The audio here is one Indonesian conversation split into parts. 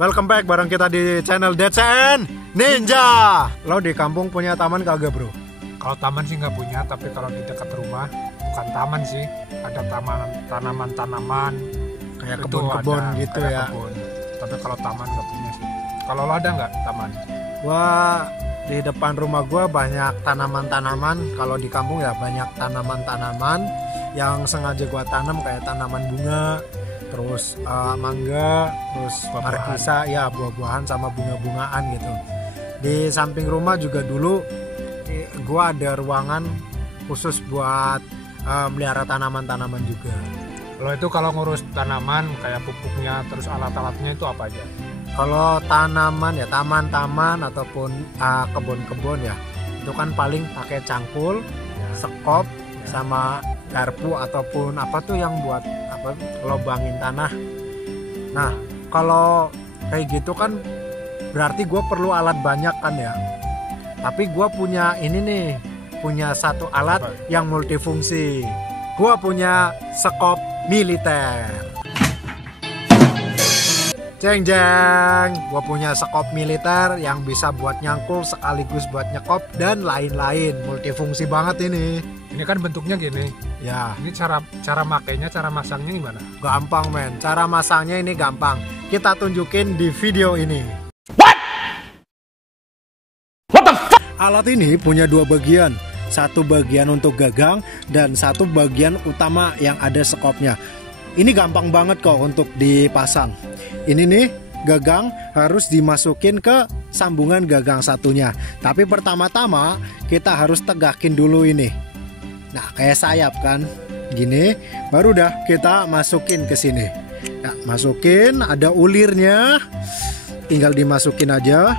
Welcome back bareng kita di channel DCN Ninja. Lo di kampung punya taman kagak bro? Kalau taman sih nggak punya, tapi kalau di dekat rumah bukan taman sih, ada tanaman-tanaman Kayak kebun-kebun gitu kayak ya. Kebun. Tapi kalau taman nggak punya sih. Kalau lo ada nggak taman? Gua di depan rumah gua banyak tanaman-tanaman. Kalau di kampung ya banyak tanaman-tanaman yang sengaja gua tanam kayak tanaman bunga, terus mangga, terus markisa, ya buah-buahan sama bunga-bungaan gitu. Di samping rumah juga dulu gua ada ruangan khusus buat melihara tanaman-tanaman juga. Lo itu kalau ngurus tanaman kayak pupuknya, terus alat-alatnya itu apa aja? Kalau tanaman ya taman-taman ataupun kebun-kebun ya itu kan paling pakai cangkul, sekop, sama garpu ataupun apa tuh yang buat apa lobangin tanah. Nah kalau kayak gitu kan berarti gue perlu alat banyak kan ya. Tapi gue punya ini nih, punya satu alat yang multifungsi. Gue punya sekop militer. Jeng jeng, gue punya sekop militer yang bisa buat nyangkul sekaligus buat nyekop dan lain-lain. Multifungsi banget ini. Ini kan bentuknya gini. Ya, Ini cara makainya, cara masangnya gimana? gampang men. Cara masangnya ini gampang. Kita tunjukin di video ini. Alat ini punya dua bagian. Satu bagian untuk gagang dan satu bagian utama yang ada sekopnya. Ini gampang banget kok untuk dipasang. Ini nih gagang harus dimasukin ke sambungan gagang satunya. Tapi pertama-tama kita harus tegakin dulu ini. Nah kayak sayap kan, gini. Baru dah kita masukin ke sini. Nah, masukin, ada ulirnya. Tinggal dimasukin aja.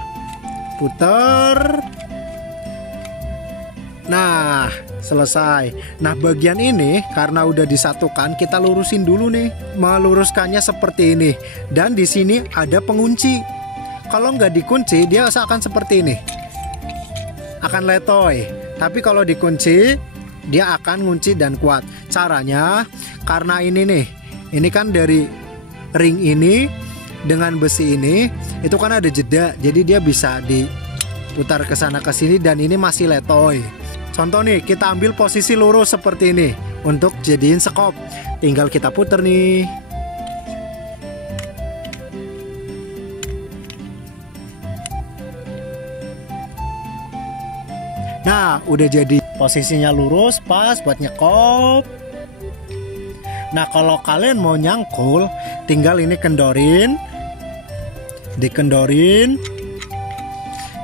Putar. Nah selesai. Nah bagian ini karena udah disatukan, kita lurusin dulu nih. Meluruskannya seperti ini. Dan di sini ada pengunci. Kalau nggak dikunci dia akan seperti ini, akan letoy. Tapi kalau dikunci dia akan ngunci dan kuat. Caranya karena ini nih, ini kan dari ring ini dengan besi ini itu kan ada jeda, jadi dia bisa diputar ke sana ke sini dan ini masih letoy. Contoh nih, kita ambil posisi lurus seperti ini untuk jadiin sekop. Tinggal kita puter nih. Nah, udah jadi posisinya lurus pas buat nyekop. Nah, kalau kalian mau nyangkul, tinggal ini kendorin. Dikendorin.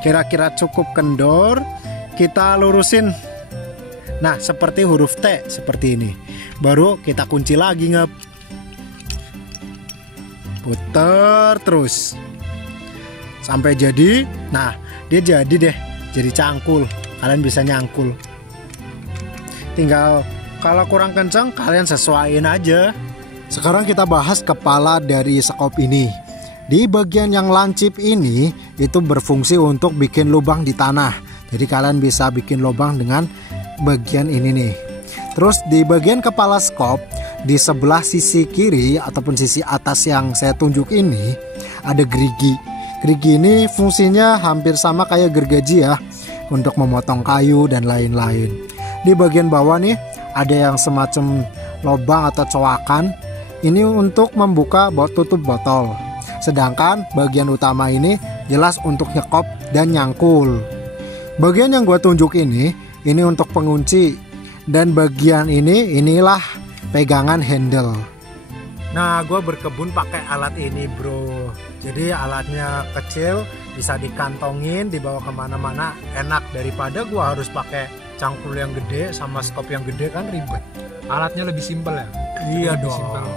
Kira-kira cukup kendor. Kita lurusin. Nah seperti huruf T seperti ini. Baru kita kunci lagi ngep. Puter terus sampai jadi. Nah dia jadi deh, jadi cangkul. Kalian bisa nyangkul. Tinggal kalau kurang kencang kalian sesuaiin aja. Sekarang kita bahas kepala dari sekop ini. Di bagian yang lancip ini itu berfungsi untuk bikin lubang di tanah. Jadi kalian bisa bikin lubang dengan bagian ini nih. Terus di bagian kepala skop di sebelah sisi kiri ataupun sisi atas yang saya tunjuk ini ada gerigi. Gerigi ini fungsinya hampir sama kayak gergaji ya, untuk memotong kayu dan lain-lain. Di bagian bawah nih ada yang semacam lubang atau coakan. Ini untuk membuka tutup botol. Sedangkan bagian utama ini jelas untuk nyekop dan nyangkul. Bagian yang gue tunjuk ini untuk pengunci. Dan bagian inilah pegangan handle. Nah gue berkebun pakai alat ini bro. Jadi alatnya kecil, bisa dikantongin, dibawa kemana-mana, enak. Daripada gue harus pakai cangkul yang gede sama skop yang gede kan ribet. Alatnya lebih simpel ya? Iya lebih dong simpel.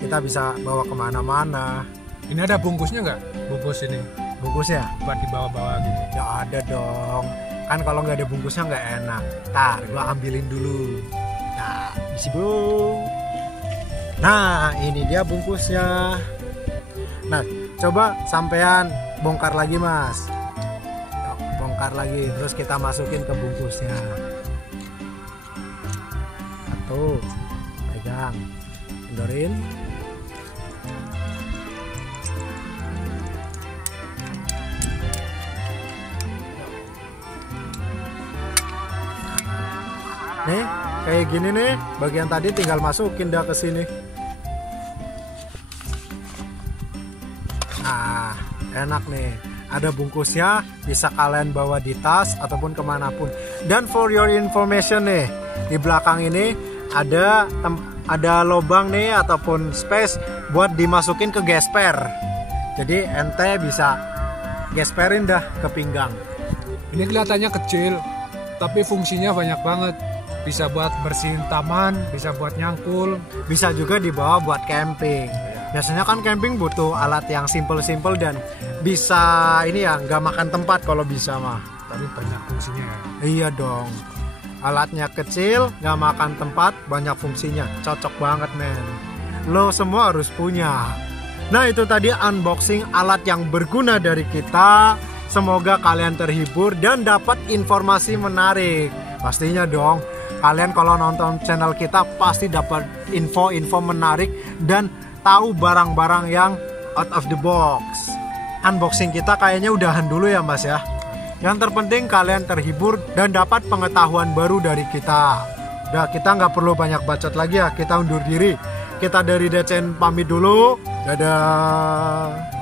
Kita bisa bawa kemana-mana. Ini ada bungkusnya nggak? Bungkus ini Bungkusnya? buat dibawa-bawa gitu. Ya ada dong. Kan kalau nggak ada bungkusnya nggak enak. Ntar gue ambilin dulu. Nah, isi bro. Nah, ini dia bungkusnya. Nah, coba sampean bongkar lagi mas. Bongkar lagi, terus kita masukin ke bungkusnya. Satu, pegang, kendorin. Nih, kayak gini nih, bagian tadi tinggal masukin dah ke sini. Nah, enak nih. Ada bungkusnya, bisa kalian bawa di tas ataupun kemanapun. Dan for your information nih, di belakang ini ada lubang nih ataupun space buat dimasukin ke gesper. Jadi ente bisa gesperin dah ke pinggang. Ini kelihatannya kecil, tapi fungsinya banyak banget. Bisa buat bersihin taman, bisa buat nyangkul, bisa juga dibawa buat camping. Biasanya kan camping butuh alat yang simple-simple dan bisa ini ya, nggak makan tempat kalau bisa mah. tapi banyak fungsinya ya. Iya dong. Alatnya kecil, nggak makan tempat, banyak fungsinya. Cocok banget men. Lo semua harus punya. Nah itu tadi unboxing alat yang berguna dari kita. Semoga kalian terhibur dan dapat informasi menarik. Pastinya dong, kalian kalau nonton channel kita pasti dapat info-info menarik dan tahu barang-barang yang out of the box. Unboxing kita kayaknya udahan dulu ya mas ya. Yang terpenting kalian terhibur dan dapat pengetahuan baru dari kita. Udah, kita nggak perlu banyak bacot lagi ya, kita undur diri. Kita dari Decen pamit dulu. Dadah.